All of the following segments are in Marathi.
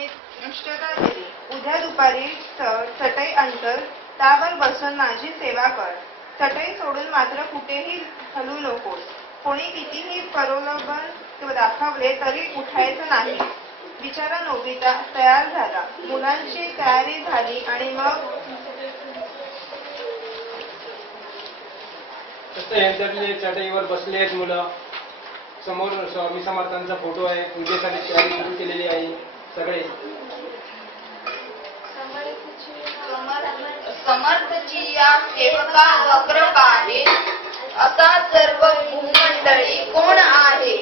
निष्ठता दिली. उद्या दुपारी चटई अंतर त्यावर बसून माझी सेवा कर. चटई सोडून मात्र कुठेही हलू नकोस. कोणी कितीही प्रलोभन दाखवले तरी उठायचं नाही. बिचारा नोबिता तयार झाला. मुलांची तयारी झाली आणि मग यांच्यातले चटईवर बसले आहेत मुलं. समोर स्वामी समर्थांचा फोटो आहे. पूजेसाठी तयारी सुरू केलेली आहे. सगळे समर्थची या सेवका वक्र पाहे असा सर्व भूमंडळी कोण आहे.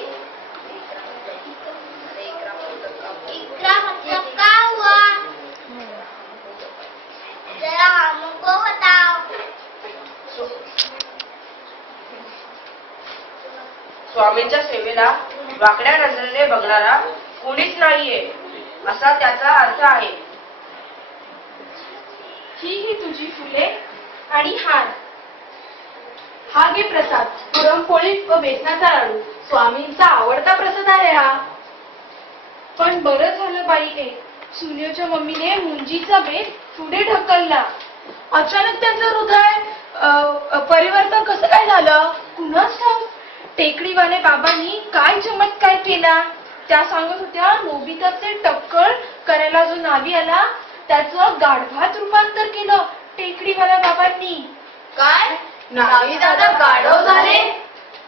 इकरा मतलब क्या हुआ? जरा हमको बताओ. स्वामींच्या सेवेला वाकड्या नजरेने बघणारा कोणीच नाहीये असा त्याचा अर्थ आहे. ही तुझी फुले आणि हार. हा घे प्रसाद. पुरणपोळी व बेसनाचा लाडू. स्वामींचा आवडता प्रसाद आहे हा. पण बरं झालं बाईने सुनेच्या मम्मीने मुंजीचा बेत पुढे ढकलला. अचानक त्यांचं हृदय परिवर्तन कसं काय झालं कुणाच ठाऊक. टेकडीवाले बाबांनी काय चमत्कार केला. त्या सांगत होत्या नोबिताचे टक्कल करायला जो नावी आला त्याचं गाढवात रूपांतर केलं टेकडीवाल्या बाबांनी. काय नावी दादा गाढव झाले.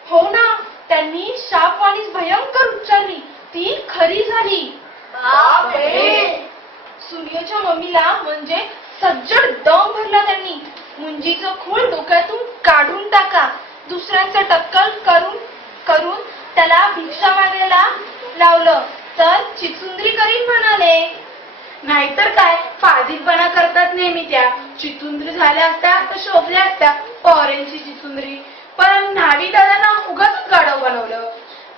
हो ना. त्यांनी शापवाणीच भयंकर उच्चारली ती खरी झाली. सुनियोच्या मम्मीला म्हणजे सज्जड दम भरला त्यांनी. मुंजीचं खूळ डोक्यातून काढून टाका. दुसऱ्यांचं टक्कल करून त्याला भिक्षा मागायला लावलं तर चिचुंद्री करीन म्हणाले. नाहीतर काय फाजीलपणा करतात नेहमी त्या. चिचुंद्री झाल्या असत्या तर शोभल्या असत्या पॉरेंची चिचुंद्री. पण न्हावी दादांना उगाच गाढव बनवलं.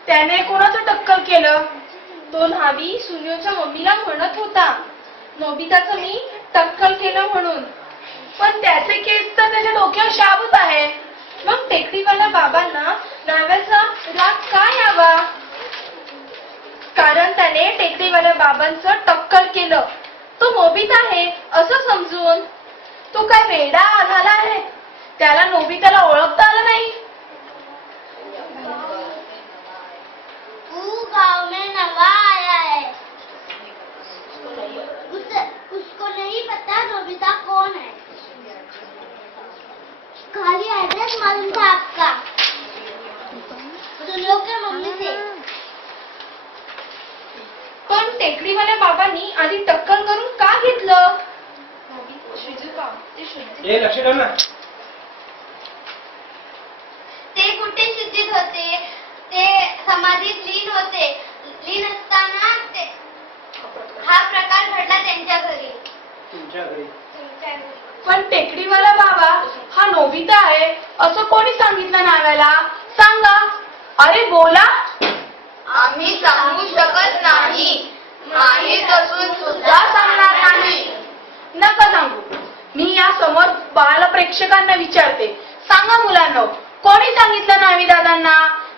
त्याने कोणाचं टक्कल केलं. तो न्हावी सुनियोच्या मम्मीला म्हणत होता नोबिताचं मी टक्कल केलं म्हणून. पण त्याचे केस तर त्याच्या डोक्यावर शाबूत आहे. मग टेकडीवाल्या बाबांना न्हाव्याचा राग का यावा. कारण त्याने टेकडीवाल्या बाबांचं टक्कल केलं. तो नोबिता आहे असं समजून. तो काय वेडा झाला आहे. त्याला नोबिताला ओळखता आलं नाही. वो गांव में नवा आया है. उसको नहीं पता नोबिता कौन है. खाली एड्रेस मालूम था आपका. सुन लो क्या मम्मी से. पण टेकडीवाल्या बाबांनी आधी टक्कल करून का घेतलं. हे लक्ष ठेव ना. ते कुठे शुद्धीत होते. ते समाधीत लीन होते. लीन असताना हा प्रकार घडला त्यांच्या घरी. तुमच्या घरी. पण टेकडीवाला बाबा हा नोबिता आहे असं कोणी सांगितलं नाव्याला. सांगा. अरे बोला. आम्ही सांगू शकत नाही. माहीत असून सुद्धा सांगणार नाही. नका सांगू. मी या समोर बालप्रेक्षकांना विचारते. सांगा मुलांना कोणी सांगितलं नावी दादांना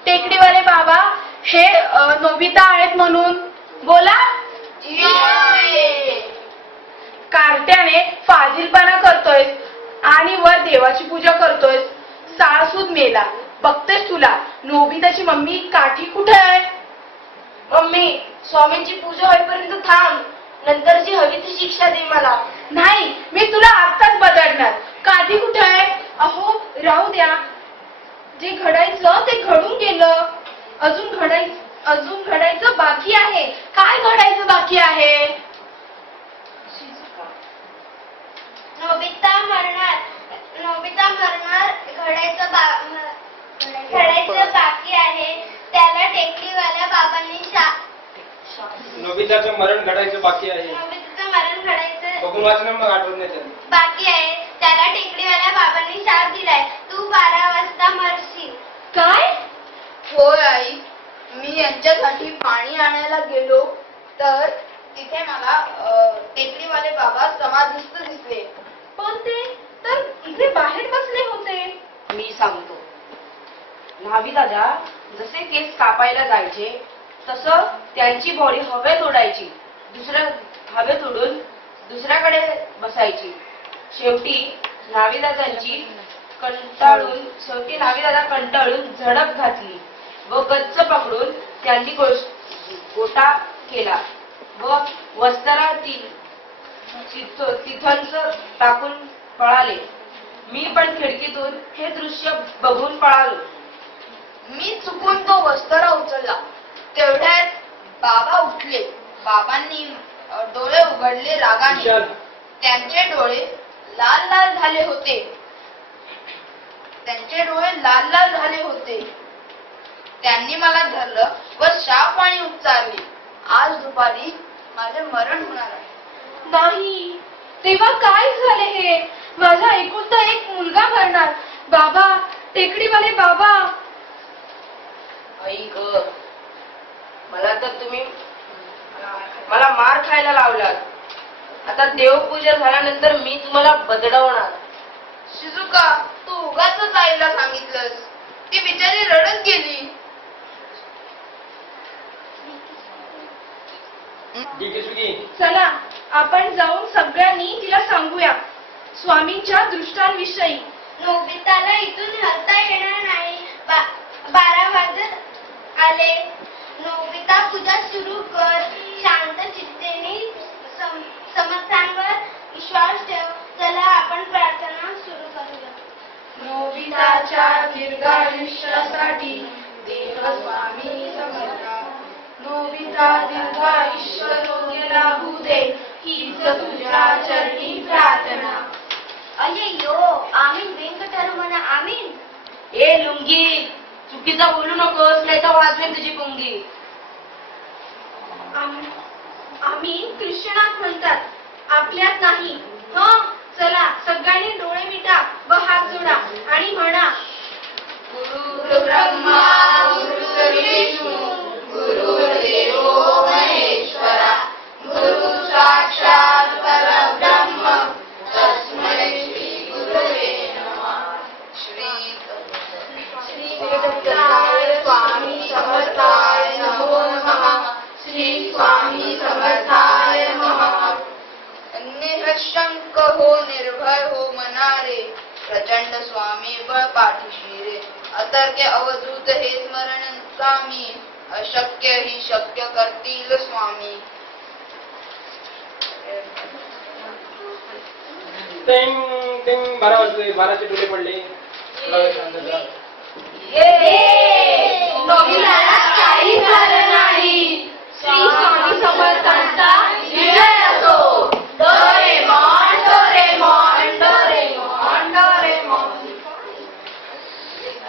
टेकडीवाले बाबा हे नोबिता आहेत म्हणून. बोला. कार्ट्याने फाजीलपणा करतोय आणि वर देवाची पूजा करतोय. साळसूद मेला. बघतेस तुला नोबिताची मम्मी काठी कुठे आहे. मम्मी स्वामींची पूजा होईपर्यंत थांब. नंतरची हवी ती शिक्षा दे मला. नाही मी तुला आत्ताच बदलणार. काठी कुठे आहे. अहो राहू द्या. जे घडायचं ते घडून गेलं. अजून घडायचं बाकी आहे. काय घडायचं बाकी आहे. नोबिता मरणार. घडायचं बाकी आहे. त्याला टेकडीवाल्या बाबांनी नोबिताचं मरण घडायचं बाकी आहे. नोबिताचं मरण घडायचं बघून वाचन मग आठवण नाही. बाकी आहे. त्याला टेकडीवाल्या बाबांनी शाप दिलाय. तू 12 वाजता मरशील. काय. होय आई. मी यांच्यासाठी पाणी आणायला गेलो तर तिथे मला टेकडीवाले बाबा समाधिस्थ दिसले. पण ते तर इथे बाहेर बसले होते. मी सांगतो. न्हावी दादा जसे केस कापायला जायचे तसं त्यांची बॉडी हवेत ओढायची दुसऱ्या हवेत उडून दुसऱ्याकडे बसायची. शेवटी नावीदादांची नावीदादा कंटाळून झडप घातली व गच्च पकडून त्यांनी गोटा केला व वस्ताला तिथंच टाकून पळाले. मी पण खिडकीतून हे दृश्य बघून पळालो. मी चुकून तो वस्तारा उचलला. तेवढ्यात बाबा उठले. बाबांनी डोळे उघडले रागाने. विशाल, त्यांचे डोळे लाल लाल झाले होते. त्यांनी मला धरलं व शाप पाणी उच्चारले. आज दुपारी माझे मरण होणार आहे. नाही, तेव्हा काय झाले हे? माझा एकुलता एक मुलगा मरणार. बाबा, टेकडीवाले बाबा. आई ग, मला मार खायला लावलात. आता देवपूजा झाल्यानंतर मी तुम्हाला बदडवणार. शिजुका, तू उगाचच आईला सांगितलंस. ती बिचारी रडत गेली. ठीक आहे सुगी. चला, आपण जाऊन सगळ्यांनी तिला सांगूया स्वामींच्या दृष्टांविषयी. नोबिताला इथून हलता येणार नाही. 12 वाजत आले. नोबिता, पूजा सुरू कर. शांत चित्तेने समर्थांवर विश्वास ठेव. चला, आपण प्रार्थना सुरू करूया. नोबिताच्या दीर्घायुष्यासाठी देव स्वामी समर्था. नोबिता दीर्घायुष्य योग्य लाभू दे, हीच तुझ्या चरणी प्रार्थना. अय्यो, आमीन वेंकटरमण आमीन. ए लुंगी, चुकीचा बोलू नकोस, नाही तर वाजवेल तुझी पुंगी. आम्ही कृष्णात म्हणतात, आपल्यात नाही. चला, सगळ्यांनी डोळे मिटा व हात जोडा आणि म्हणा, गुरु ब्रह्मा गुरु विष्णू गुरुदेवो महेश्वरा गुरु साक्षात परब्रह्म तस्मै श्री गुरुवे नमः. श्री स्वामी समर्थाय नमो नमः. श्री स्वामी समर्थाय नमः. निःशंक हो, निर्भय हो मनारे. प्रचंड स्वामी बळ पाठीशी रे. अतर्क्य अवधूत हे स्मरण कामी. अशक्य ही शक्य करतील स्वामी. टिंग टिंग 12 वाजले. 12चे डोळे पडले. नोबिताला काही झालं